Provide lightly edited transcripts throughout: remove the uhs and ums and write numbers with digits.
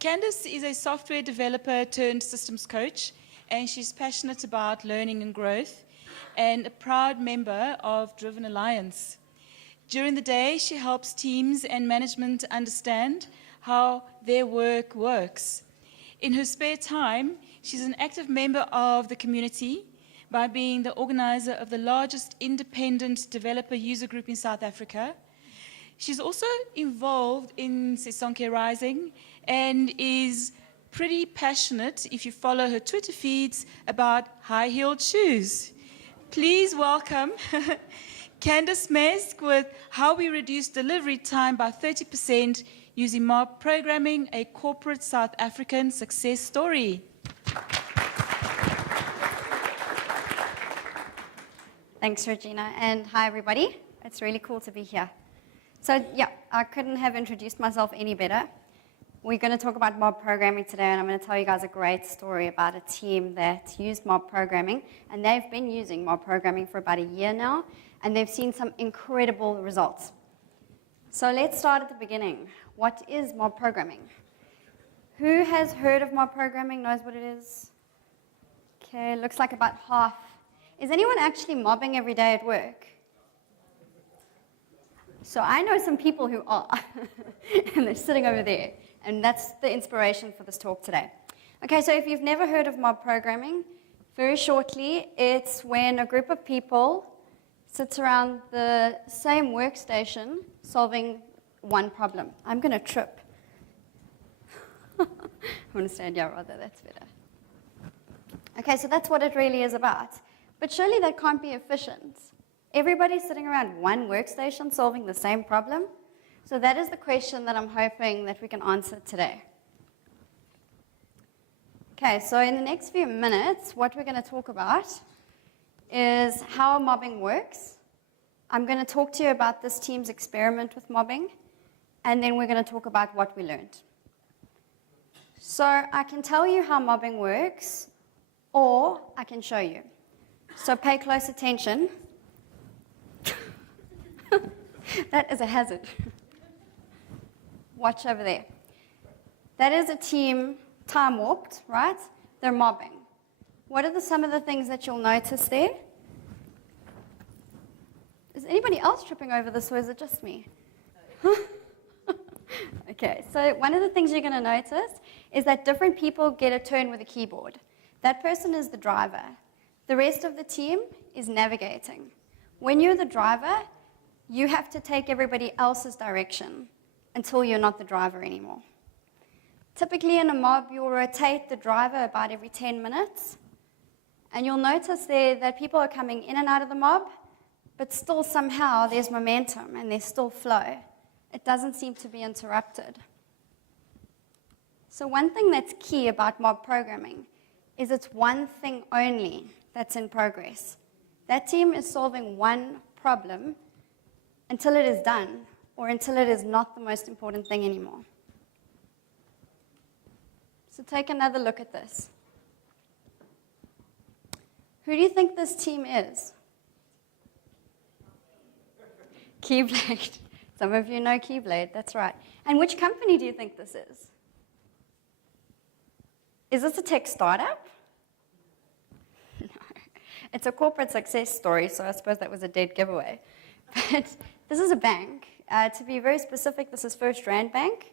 Candice is a software developer turned systems coach, and she's passionate about learning and growth, and a proud member of Driven Alliance. During the day, she helps teams and management understand how their work works. In her spare time, she's an active member of the community by being the organizer of the largest independent developer user group in South Africa. She's also involved in Sesonke Rising and is pretty passionate, if you follow her Twitter feeds, about high-heeled shoes. Please welcome Candice Mesk with How We Reduce Delivery Time by 30% Using Mob Programming, a Corporate South African Success Story. Thanks, Regina, and hi, everybody. It's really cool to be here. So, yeah, I couldn't have introduced myself any better. We're going to talk about mob programming today, and I'm going to tell you guys a great story about a team that used mob programming, and they've been using mob programming for about a year now, and they've seen some incredible results. So let's start at the beginning. What is mob programming? Who has heard of mob programming, knows what it is? Okay, looks like about half. Is anyone actually mobbing every day at work? So I know some people who are, and they're sitting over there, and that's the inspiration for this talk today. Okay, so if you've never heard of mob programming, very shortly, it's when a group of people sits around the same workstation solving one problem. I'm going to trip. I'm going to stand here rather, that's better. Okay, so that's what it really is about. But surely that can't be efficient. Everybody's sitting around one workstation solving the same problem. So that is the question that I'm hoping that we can answer today. Okay, so in the next few minutes, what we're going to talk about is how mobbing works. I'm going to talk to you about this team's experiment with mobbing, and then we're going to talk about what we learned. So I can tell you how mobbing works, or I can show you. So pay close attention. That is a hazard. Watch over there. That is a team time warped, right? They're mobbing. What are some of the things that you'll notice there? Is anybody else tripping over this, or is it just me? Okay, so one of the things you're going to notice is that different people get a turn with a keyboard. That person is the driver. The rest of the team is navigating. When you're the driver, you have to take everybody else's direction until you're not the driver anymore. Typically in a mob, you'll rotate the driver about every 10 minutes, and you'll notice there that people are coming in and out of the mob, but still somehow there's momentum and there's still flow. It doesn't seem to be interrupted. So one thing that's key about mob programming is it's one thing only that's in progress. That team is solving one problem until it is done, or until it is not the most important thing anymore. So take another look at this. Who do you think this team is? Keyblade. Some of you know Keyblade, that's right. And which company do you think this is? Is this a tech startup? No. It's a corporate success story, so I suppose that was a dead giveaway. But this is a bank. To be very specific, this is First Rand Bank.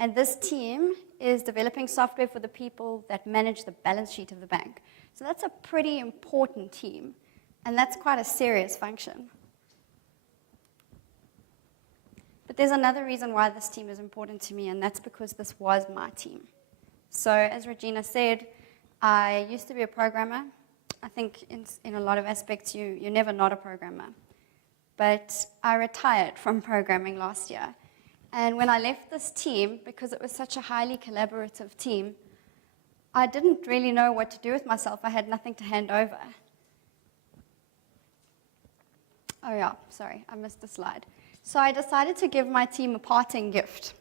And this team is developing software for the people that manage the balance sheet of the bank. So that's a pretty important team. And that's quite a serious function. But there's another reason why this team is important to me, and that's because this was my team. So as Regina said, I used to be a programmer. I think in a lot of aspects, you're never not a programmer. But I retired from programming last year. And when I left this team, because it was such a highly collaborative team, I didn't really know what to do with myself. I had nothing to hand over. Oh yeah, sorry, I missed a slide. So I decided to give my team a parting gift.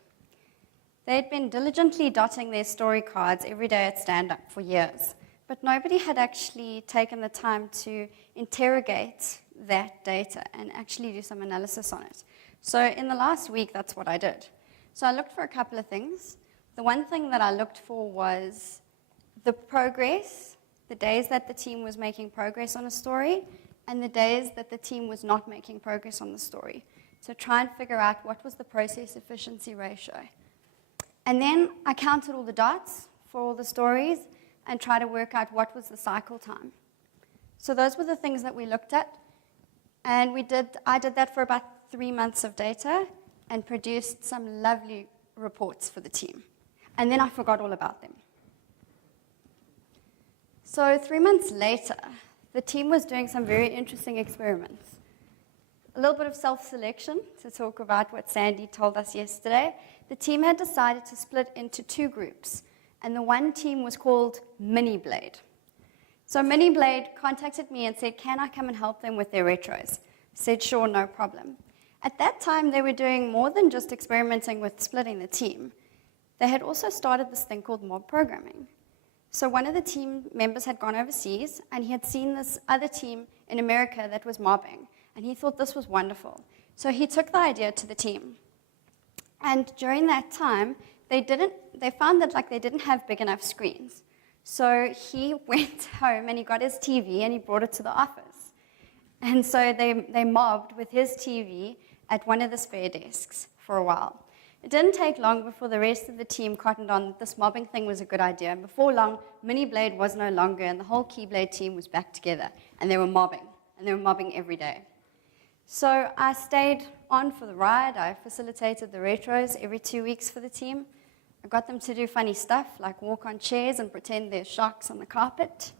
They'd been diligently dotting their story cards every day at stand-up for years, but nobody had actually taken the time to interrogate that data and actually do some analysis on it. So in the last week, that's what I did. So I looked for a couple of things. the one thing that I looked for was the progress, the days that the team was making progress on a story, and the days that the team was not making progress on the story. So try and figure out what was the process efficiency ratio. And then I counted all the dots for all the stories and tried to work out what was the cycle time. So those were the things that we looked at. And I did that for about 3 months of data and produced some lovely reports for the team. And then I forgot all about them. So 3 months later, the team was doing some very interesting experiments. A little bit of self-selection to talk about what Sandy told us yesterday. The team had decided to split into 2 groups, and the one team was called Mini Blade. So Mini Blade contacted me and said, can I come and help them with their retros? Said, sure, no problem. At that time, they were doing more than just experimenting with splitting the team. They had also started this thing called mob programming. So one of the team members had gone overseas, and he had seen this other team in America that was mobbing, and he thought this was wonderful. So he took the idea to the team. And during that time, they found that they didn't have big enough screens. So he went home and he got his TV and he brought it to the office. And so they mobbed with his TV at one of the spare desks for a while. It didn't take long before the rest of the team cottoned on that this mobbing thing was a good idea. And before long, Mini Blade was no longer, and the whole Keyblade team was back together. And they were mobbing every day. So I stayed on for the ride. I facilitated the retros every 2 weeks for the team. I got them to do funny stuff, like walk on chairs and pretend there's sharks on the carpet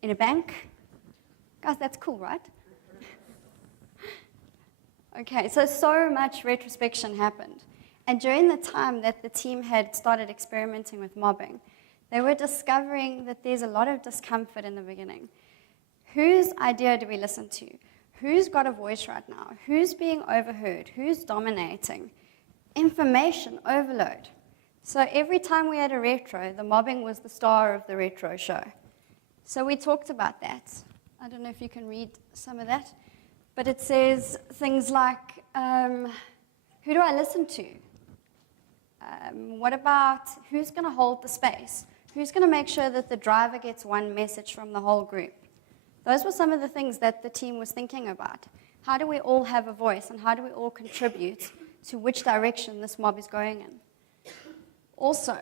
in a bank. Guys, that's cool, right? Okay, so much retrospection happened. And during the time that the team had started experimenting with mobbing, they were discovering that there's a lot of discomfort in the beginning. Whose idea do we listen to? Who's got a voice right now? Who's being overheard? Who's dominating? Information overload. So every time we had a retro, the mobbing was the star of the retro show. So we talked about that. I don't know if you can read some of that, but it says things like, who do I listen to? What about who's going to hold the space? Who's going to make sure that the driver gets one message from the whole group? Those were some of the things that the team was thinking about. How do we all have a voice, and how do we all contribute to which direction this mob is going in? Also,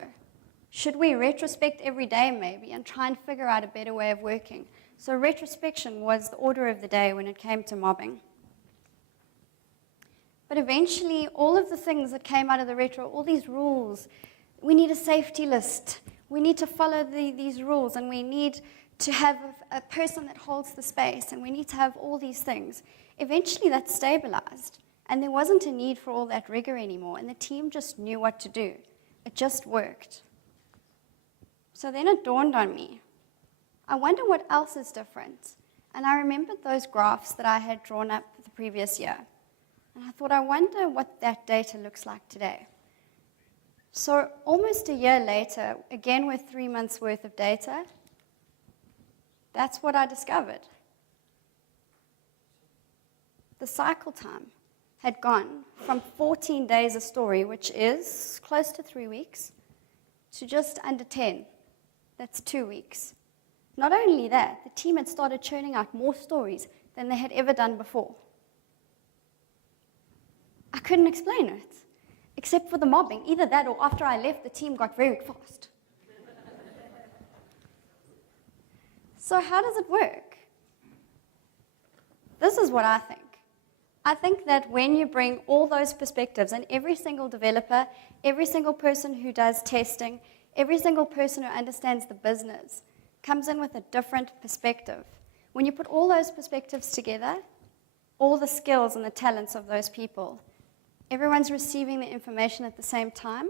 should we retrospect every day maybe and try and figure out a better way of working? So retrospection was the order of the day when it came to mobbing. But eventually, all of the things that came out of the retro, all these rules, we need a safety list. We need to follow these rules, and we need to have a person that holds the space, and we need to have all these things. Eventually, that stabilized, and there wasn't a need for all that rigor anymore, and the team just knew what to do. It just worked. So then it dawned on me, I wonder what else is different. And I remembered those graphs that I had drawn up the previous year. And I thought, I wonder what that data looks like today. So almost a year later, again with 3 months worth of data, that's what I discovered. The cycle time had gone from 14 days a story, which is close to 3 weeks, to just under 10. That's 2 weeks. Not only that, the team had started churning out more stories than they had ever done before. I couldn't explain it, except for the mobbing. Either that or after I left, the team got very fast. So how does it work? This is what I think. I think that when you bring all those perspectives, and every single developer, every single person who does testing, every single person who understands the business comes in with a different perspective. When you put all those perspectives together, all the skills and the talents of those people, everyone's receiving the information at the same time,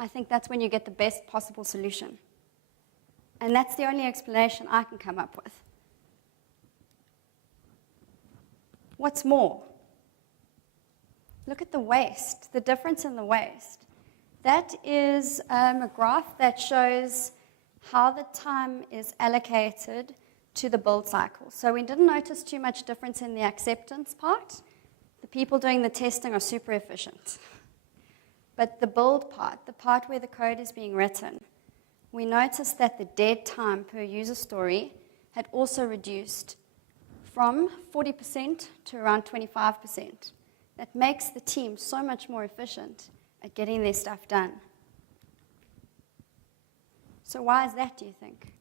I think that's when you get the best possible solution. And that's the only explanation I can come up with. What's more? Look at the waste, the difference in the waste. That is a graph that shows how the time is allocated to the build cycle. So we didn't notice too much difference in the acceptance part. The people doing the testing are super efficient. But the build part, the part where the code is being written, we noticed that the dead time per user story had also reduced from 40% to around 25%. That makes the team so much more efficient at getting their stuff done. So why is that, do you think?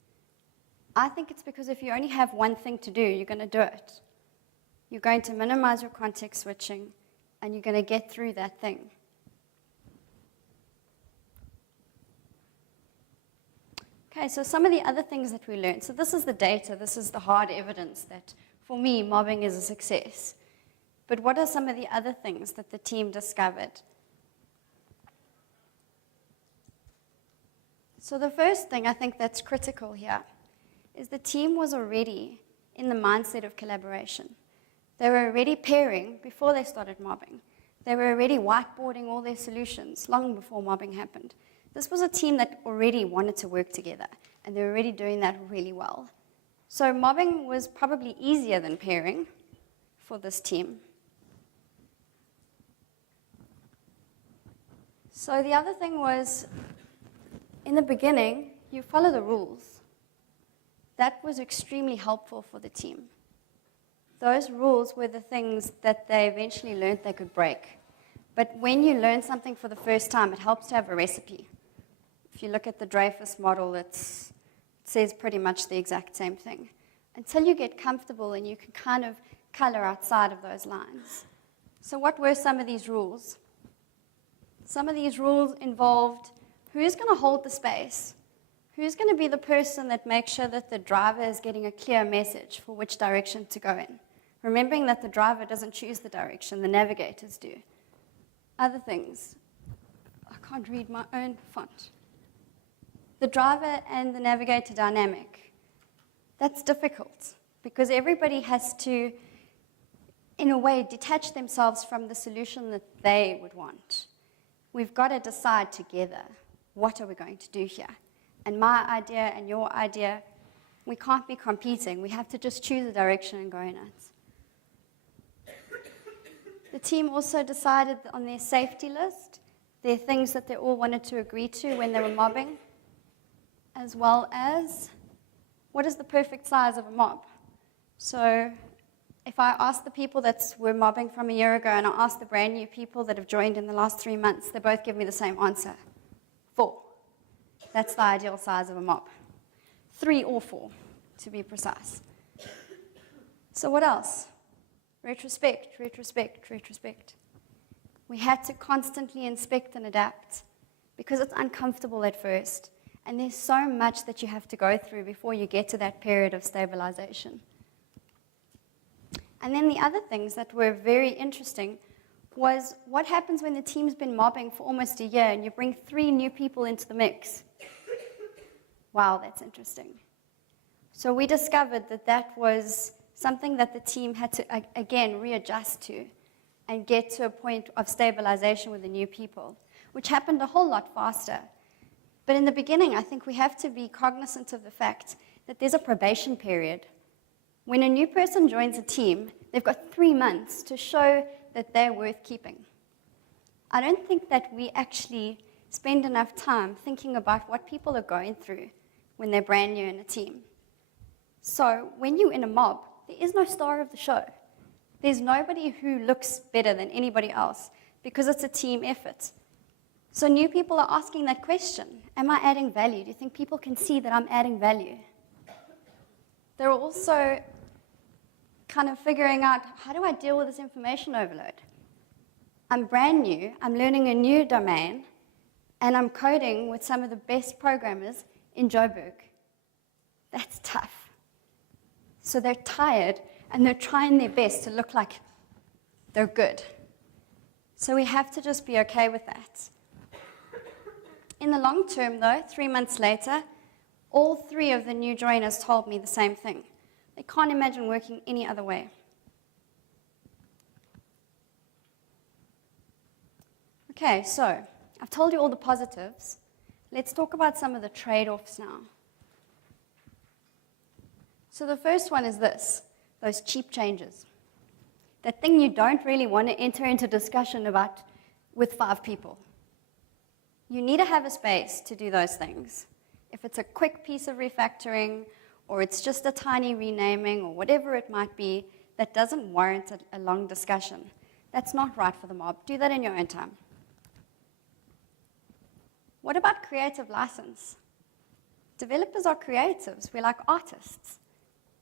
I think it's because if you only have one thing to do, you're going to do it. You're going to minimize your context switching, and you're going to get through that thing. Okay, so some of the other things that we learned. So this is the data. This is the hard evidence that, for me, mobbing is a success. But what are some of the other things that the team discovered? So the first thing I think that's critical here is the team was already in the mindset of collaboration. They were already pairing before they started mobbing. They were already whiteboarding all their solutions long before mobbing happened. This was a team that already wanted to work together, and they were already doing that really well. So mobbing was probably easier than pairing for this team. So the other thing was, in the beginning, you follow the rules. That was extremely helpful for the team. Those rules were the things that they eventually learned they could break. But when you learn something for the first time, it helps to have a recipe. If you look at the Dreyfus model, it says pretty much the exact same thing. Until you get comfortable and you can kind of color outside of those lines. So what were some of these rules? Some of these rules involved who's going to hold the space? Who's going to be the person that makes sure that the driver is getting a clear message for which direction to go in? Remembering that the driver doesn't choose the direction, the navigators do. Other things. I can't read my own font. The driver and the navigator dynamic. That's difficult because everybody has to, in a way, detach themselves from the solution that they would want. We've got to decide together, what are we going to do here? And my idea and your idea, we can't be competing. We have to just choose a direction and go in it. The team also decided on their safety list, their things that they all wanted to agree to when they were mobbing, as well as what is the perfect size of a mob. So if I ask the people that were mobbing from a year ago and I ask the brand new people that have joined in the last 3 months, they both give me the same answer. 4. That's the ideal size of a mob. 3 or 4, to be precise. So what else? Retrospect, retrospect, retrospect. We had to constantly inspect and adapt because it's uncomfortable at first. And there's so much that you have to go through before you get to that period of stabilization. And then the other things that were very interesting was what happens when the team's been mobbing for almost a year and you bring 3 new people into the mix. Wow, that's interesting. So we discovered that that was something that the team had to, again, readjust to and get to a point of stabilization with the new people, which happened a whole lot faster. But in the beginning, I think we have to be cognizant of the fact that there's a probation period. When a new person joins a team, they've got 3 months to show that they're worth keeping. I don't think that we actually spend enough time thinking about what people are going through when they're brand new in a team. So when you're in a mob, there is no star of the show. There's nobody who looks better than anybody else because it's a team effort. So new people are asking that question, am I adding value? Do you think people can see that I'm adding value? They're also kind of figuring out, how do I deal with this information overload? I'm brand new, I'm learning a new domain, and I'm coding with some of the best programmers in Joburg. That's tough. So they're tired, and they're trying their best to look like they're good. So we have to just be okay with that. In the long term, though, 3 months later, all 3 of the new joiners told me the same thing. They can't imagine working any other way. Okay, so I've told you all the positives. Let's talk about some of the trade-offs now. So the first one is this, those cheap changes. That thing you don't really want to enter into discussion about with 5 people. You need to have a space to do those things. If it's a quick piece of refactoring, or it's just a tiny renaming, or whatever it might be, that doesn't warrant a long discussion. That's not right for the mob. Do that in your own time. What about creative license? Developers are creatives. We're like artists.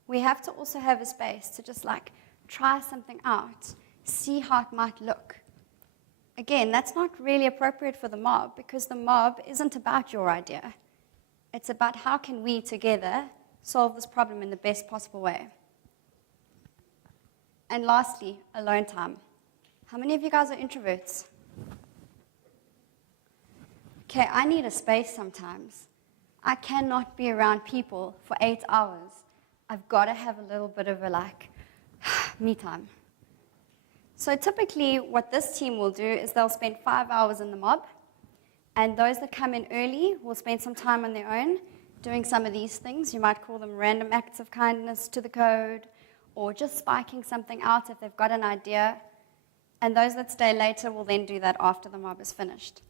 We have to also have a space to just like try something out, see how it might look. Again, that's not really appropriate for the mob because the mob isn't about your idea. It's about how can we together solve this problem in the best possible way. And lastly, alone time. How many of you guys are introverts? Okay, I need a space sometimes. I cannot be around people for 8 hours. I've got to have a little bit of a me time. So typically what this team will do is they'll spend 5 hours in the mob, and those that come in early will spend some time on their own doing some of these things. You might call them random acts of kindness to the code, or just spiking something out if they've got an idea. And those that stay later will then do that after the mob is finished.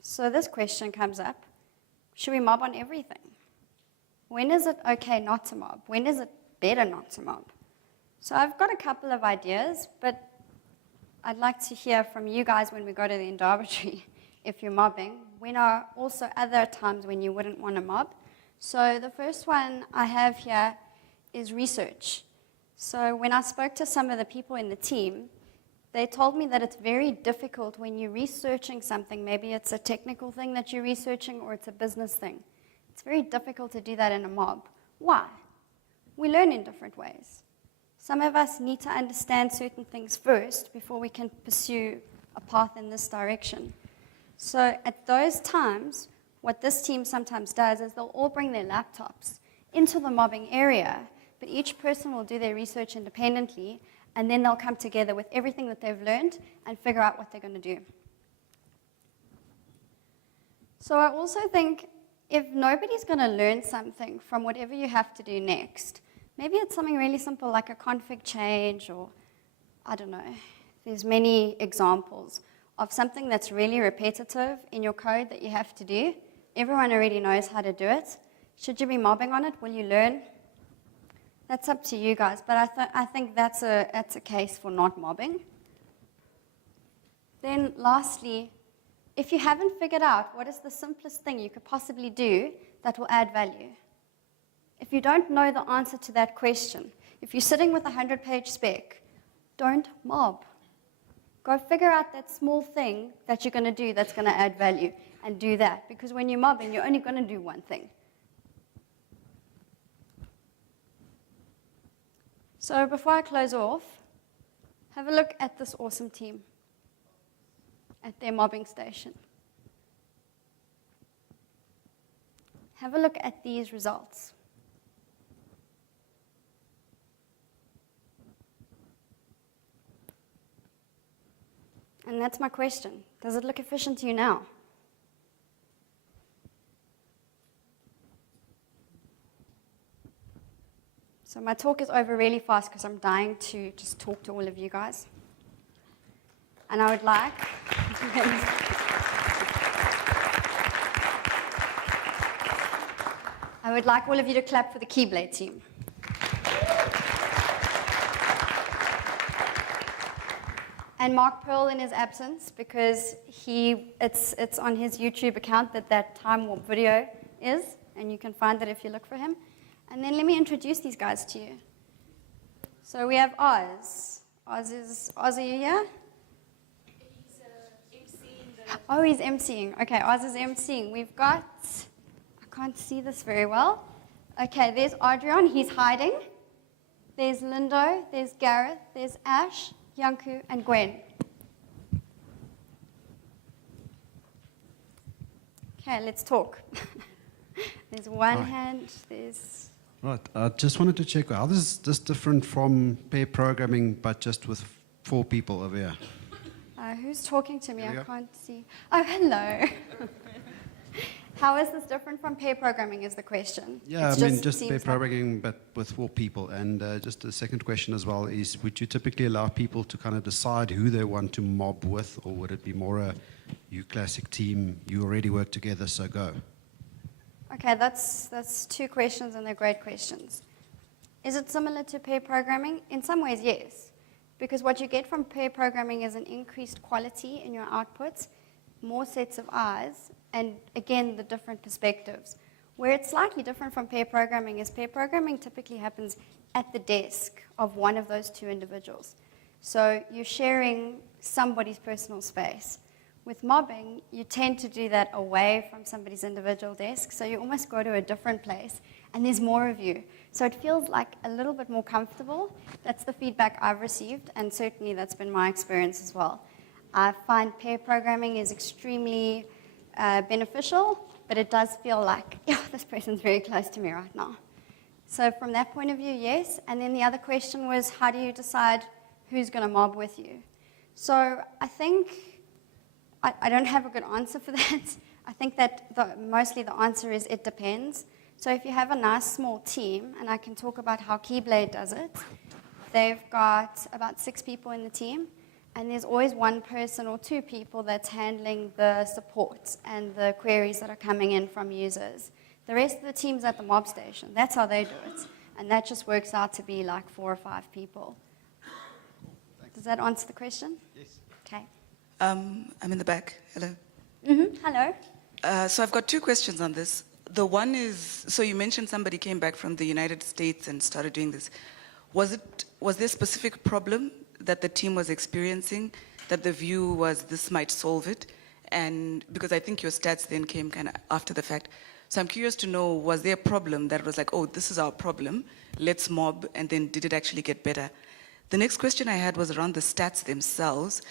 So this question comes up, should we mob on everything? When is it okay not to mob? When is it better not to mob? So I've got a couple of ideas, but I'd like to hear from you guys when we go to the Indabitry if you're mobbing. When are also other times when you wouldn't want to mob? So the first one I have here is research. So when I spoke to some of the people in the team, they told me that it's very difficult when you're researching something. Maybe it's a technical thing that you're researching or it's a business thing. It's very difficult to do that in a mob. Why? We learn in different ways. Some of us need to understand certain things first before we can pursue a path in this direction. So at those times, what this team sometimes does is they'll all bring their laptops into the mobbing area, but each person will do their research independently, and then they'll come together with everything that they've learned and figure out what they're going to do. So I also think if nobody's going to learn something from whatever you have to do next, maybe it's something really simple like a config change, or I don't know. There's many examples of something that's really repetitive in your code that you have to do. Everyone already knows how to do it. Should you be mobbing on it? Will you learn? That's up to you guys, but I think that's a case for not mobbing. Then lastly, if you haven't figured out what is the simplest thing you could possibly do that will add value, if you don't know the answer to that question, if you're sitting with a 100-page spec, don't mob. Go figure out that small thing that you're going to do that's going to add value, and do that, because when you're mobbing, you're only going to do one thing. So before I close off, have a look at this awesome team at their mobbing station. Have a look at these results. And that's my question. Does it look efficient to you now? So my talk is over really fast because I'm dying to just talk to all of you guys. And I would like all of you to clap for the Keyblade team. And Mark Pearl in his absence, because it's on his YouTube account that time warp video is, and you can find it if you look for him. And then let me introduce these guys to you. So we have Oz. Oz, are you here? He's emceeing Oh, he's emceeing. Okay, Oz is emceeing. We've got, I can't see this very well. Okay, there's Adrian, he's hiding. There's Lindo, there's Gareth, there's Ash, Yanku, and Gwen. Okay, let's talk. There's one hand, there's... Right, I just wanted to check, how is this different from pair programming, but just with 4 people over here? Who's talking to me? I There we go. can't see. Oh, hello. How is this different from pair programming is the question. Yeah, It's I mean, just seems pair like- programming, but with 4 people. And just a second question as well is, would you typically allow people to kind of decide who they want to mob with, or would it be more a, you classic team, you already work together, so go? Okay, that's 2 questions, and they're great questions. Is it similar to pair programming? In some ways, yes. Because what you get from pair programming is an increased quality in your outputs, more sets of eyes, and again, the different perspectives. Where it's slightly different from pair programming is pair programming typically happens at the desk of one of those 2 individuals. So you're sharing somebody's personal space. With mobbing, you tend to do that away from somebody's individual desk, so you almost go to a different place, and there's more of you. So it feels like a little bit more comfortable. That's the feedback I've received, and certainly that's been my experience as well. I find pair programming is extremely beneficial, but it does feel like, yeah, this person's very close to me right now. So from that point of view, yes. And then the other question was, how do you decide who's going to mob with you? So I think, I don't have a good answer for that. I think that mostly the answer is it depends. So if you have a nice small team, and I can talk about how Keyblade does it, they've got about 6 people in the team, and there's always 1 person or 2 people that's handling the support and the queries that are coming in from users. The rest of the team's at the mob station. That's how they do it. And that just works out to be like 4 or 5 people. Does that answer the question? Yes. Okay. I'm in the back. Hello. Hello. So I've got 2 questions on this. The one is, so you mentioned somebody came back from the United States and started doing this. Was there a specific problem that the team was experiencing that the view was this might solve it? And because I think your stats then came kind of after the fact. So I'm curious to know, was there a problem that was like, oh, this is our problem, let's mob, and then did it actually get better? The next question I had was around the stats themselves,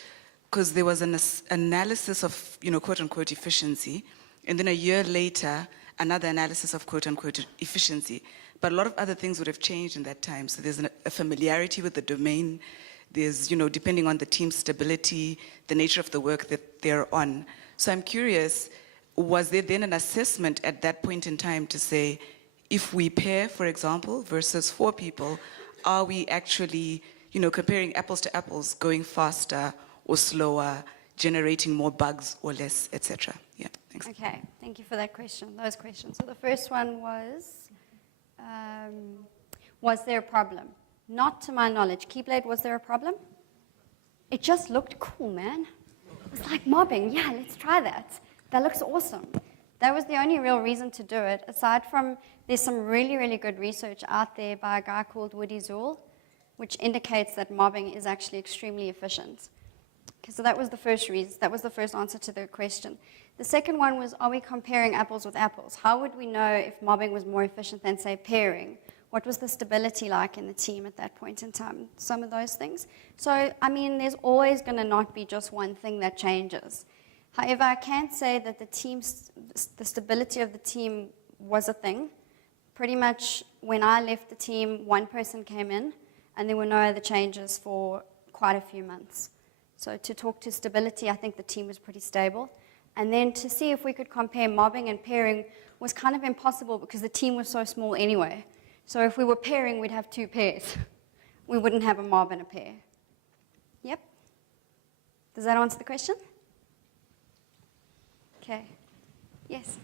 because there was an analysis of, quote unquote, efficiency, and then a year later, another analysis of quote unquote efficiency. But a lot of other things would have changed in that time. So there's a familiarity with the domain. There's, depending on the team's stability, the nature of the work that they're on. So I'm curious, was there then an assessment at that point in time to say, if we pair, for example, versus 4 people, are we actually, comparing apples to apples, going faster or slower, generating more bugs or less, etc.? Yeah, thanks. Okay, thank you for that question, those questions. So the first one was there a problem? Not to my knowledge. Keyblade, was there a problem? It just looked cool, man. It was like mobbing. Yeah, let's try that. That looks awesome. That was the only real reason to do it, aside from there's some really, really good research out there by a guy called Woody Zuhl, which indicates that mobbing is actually extremely efficient. Okay, so that was the first reason. That was the first answer to the question. The second one was, are we comparing apples with apples? How would we know if mobbing was more efficient than, say, pairing? What was the stability like in the team at that point in time? Some of those things. So, I mean, there's always going to not be just one thing that changes. However, I can't say that the stability of the team was a thing. Pretty much when I left the team, 1 person came in, and there were no other changes for quite a few months. So to talk to stability, I think the team was pretty stable. And then to see if we could compare mobbing and pairing was kind of impossible because the team was so small anyway. So if we were pairing, we'd have 2 pairs. We wouldn't have a mob and a pair. Yep. Does that answer the question? Okay. Yes.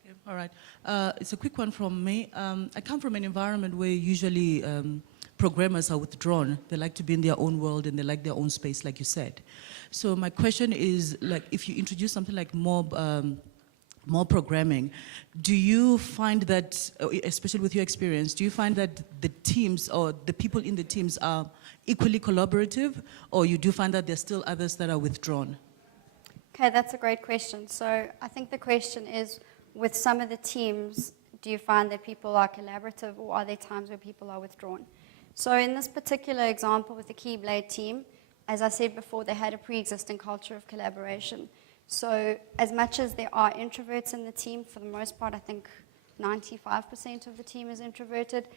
Okay, all right. It's a quick one from me. I come from an environment where usually programmers are withdrawn. They like to be in their own world and they like their own space, like you said. So my question is, like, if you introduce something like more programming, do you find that, especially with your experience, do you find that the teams or the people in the teams are equally collaborative, or you do find that there's still others that are withdrawn? Okay, that's a great question. So I think the question is, with some of the teams, do you find that people are collaborative, or are there times where people are withdrawn? So in this particular example with the Keyblade team, as I said before, they had a pre-existing culture of collaboration. So as much as there are introverts in the team, for the most part, I think 95% of the team is introverted,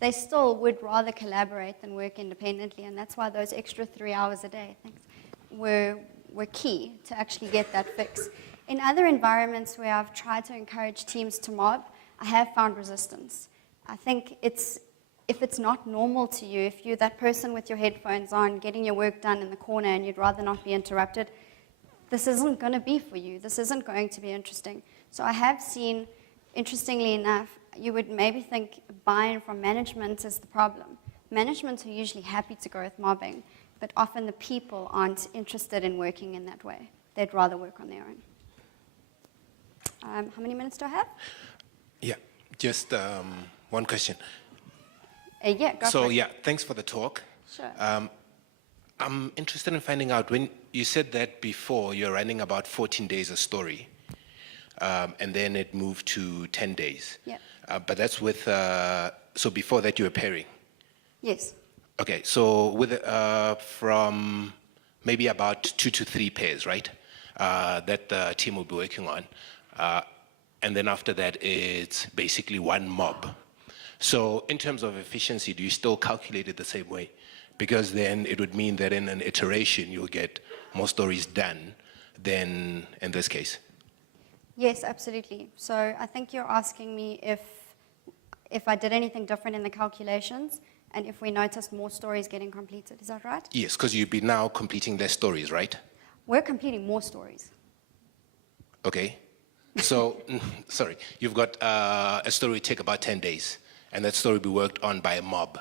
they still would rather collaborate than work independently, and that's why those extra 3 hours a day, were key to actually get that fix. In other environments where I've tried to encourage teams to mob, I have found resistance. I think if it's not normal to you, if you're that person with your headphones on, getting your work done in the corner and you'd rather not be interrupted, this isn't going to be for you. This isn't going to be interesting. So I have seen, interestingly enough, you would maybe think buy-in from management is the problem. Management are usually happy to go with mobbing, but often the people aren't interested in working in that way. They'd rather work on their own. How many minutes do I have? Yeah, just one question. Yeah, go for it. Yeah, thanks for the talk. Sure. I'm interested in finding out, when you said that before you're running about 14 days a story, and then it moved to 10 days. Yeah. But that's with, so before that you were pairing. Yes. Okay, so with from maybe about 2 to 3 pairs, right? That the team will be working on. And then after that, it's basically one mob. So in terms of efficiency, do you still calculate it the same way? Because then it would mean that in an iteration, you'll get more stories done than in this case. Yes, absolutely. So I think you're asking me if I did anything different in the calculations and if we noticed more stories getting completed. Is that right? Yes, because you'd be now completing their stories, right? We're completing more stories. Okay. So, sorry, you've got a story take about 10 days, and that story will be worked on by a mob.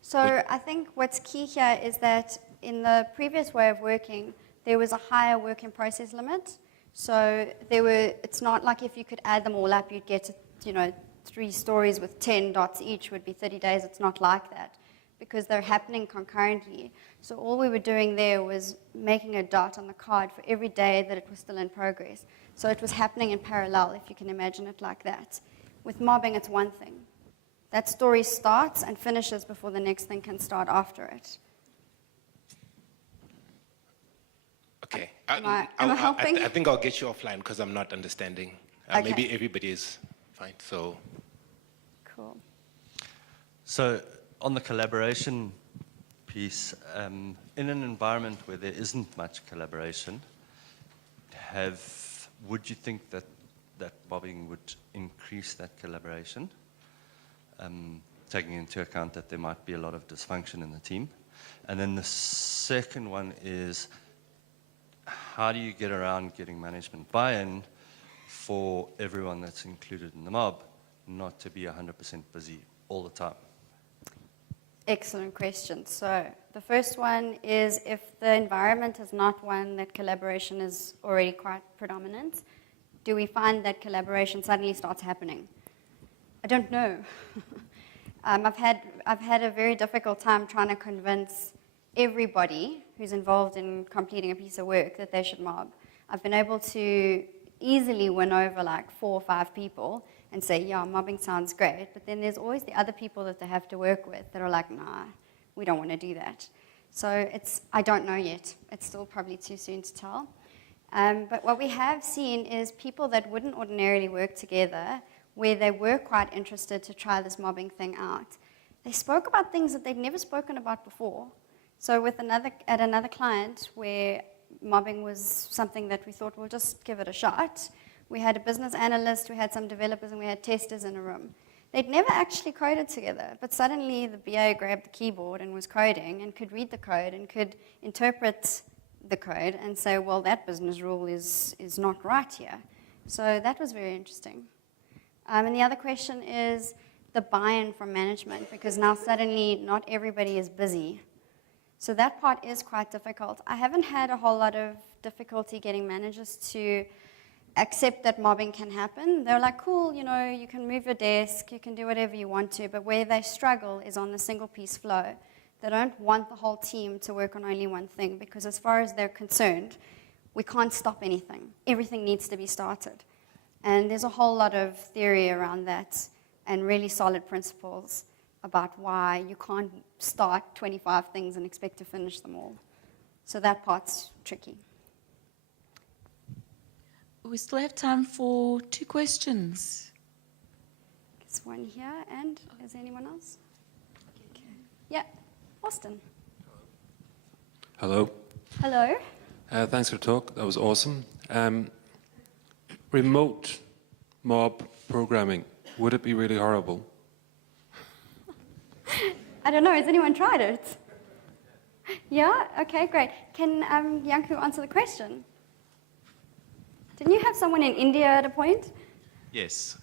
So I think what's key here is that in the previous way of working, there was a higher work in process limit. So it's not like if you could add them all up, you'd get, 3 stories with 10 dots each would be 30 days. It's not like that because they're happening concurrently. So all we were doing there was making a dot on the card for every day that it was still in progress. So it was happening in parallel, if you can imagine it like that. With mobbing, it's one thing. That story starts and finishes before the next thing can start after it. Okay. Am I helping? I think I'll get you offline because I'm not understanding. Okay. Maybe everybody is fine, so. Cool. So on the collaboration piece, in an environment where there isn't much collaboration, would you think that mobbing would increase that collaboration, taking into account that there might be a lot of dysfunction in the team? And then the second one is, how do you get around getting management buy-in for everyone that's included in the mob, not to be 100% busy all the time? Excellent question. So the first one is, if the environment is not one that collaboration is already quite predominant, do we find that collaboration suddenly starts happening? I don't know. I've had a very difficult time trying to convince everybody who's involved in completing a piece of work that they should mob. I've been able to easily win over like 4 or 5 people and say, yeah, mobbing sounds great, but then there's always the other people that they have to work with that are like, nah, we don't want to do that. So I don't know yet. It's still probably too soon to tell. But what we have seen is people that wouldn't ordinarily work together, where they were quite interested to try this mobbing thing out, they spoke about things that they'd never spoken about before. So at another client where mobbing was something that we thought, we'll just give it a shot, we had a business analyst, we had some developers, and we had testers in a room. They'd never actually coded together, but suddenly the BA grabbed the keyboard and was coding and could read the code and could interpret the code and say, well, that business rule is not right here. So that was very interesting. And the other question is the buy-in from management, because now suddenly not everybody is busy. So that part is quite difficult. I haven't had a whole lot of difficulty getting managers to accept that mobbing can happen. They're like, cool, you can move your desk, you can do whatever you want to, but where they struggle is on the single piece flow. They don't want the whole team to work on only one thing, because as far as they're concerned, we can't stop anything. Everything needs to be started. And there's a whole lot of theory around that and really solid principles about why you can't start 25 things and expect to finish them all. So that part's tricky. We still have time for 2 questions. There's one here, and is there anyone else? Okay. Yeah, Austin. Hello. Hello. Thanks for the talk. That was awesome. remote mob programming, would it be really horrible? I don't know, has anyone tried it? Yeah? Okay, great. Can Yanku answer the question? Didn't you have someone in India at a point? Yes.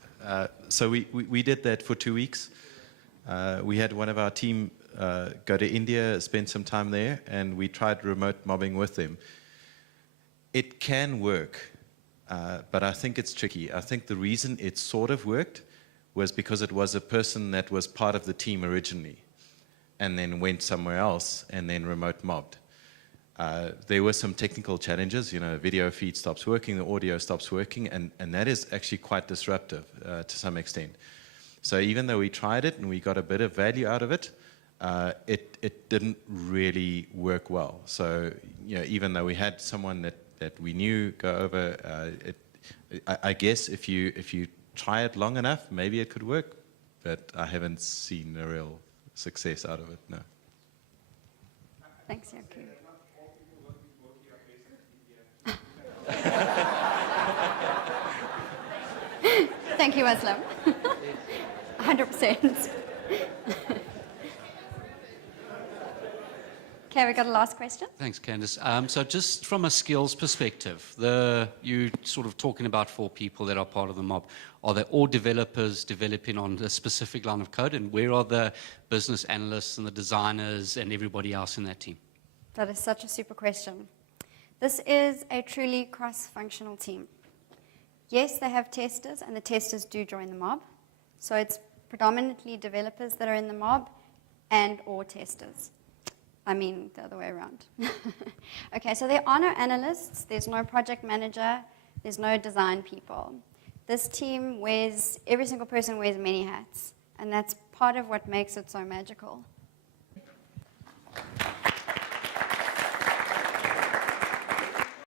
So we did that for 2 weeks. We had one of our team go to India, spend some time there, and we tried remote mobbing with them. It can work, but I think it's tricky. I think the reason it sort of worked was because it was a person that was part of the team originally and then went somewhere else and then remote mobbed. There were some technical challenges, video feed stops working, the audio stops working, and that is actually quite disruptive to some extent. So even though we tried it and we got a bit of value out of it, it didn't really work well. So even though we had someone that we knew go over, I guess if you try it long enough, maybe it could work, but I haven't seen a real success out of it, no. Thanks, Yanku. Thank you, Aslam. 100%. Okay, we got a last question. Thanks, Candice. So just from a skills perspective, you sort of talking about 4 people that are part of the mob. Are they all developers developing on a specific line of code? And where are the business analysts and the designers and everybody else in that team? That is such a super question. This is a truly cross-functional team. Yes, they have testers, and the testers do join the mob. So it's predominantly developers that are in the mob and or testers. I mean, the other way around. Okay, so there are no analysts, there's no project manager, there's no design people. This team every single person wears many hats, and that's part of what makes it so magical.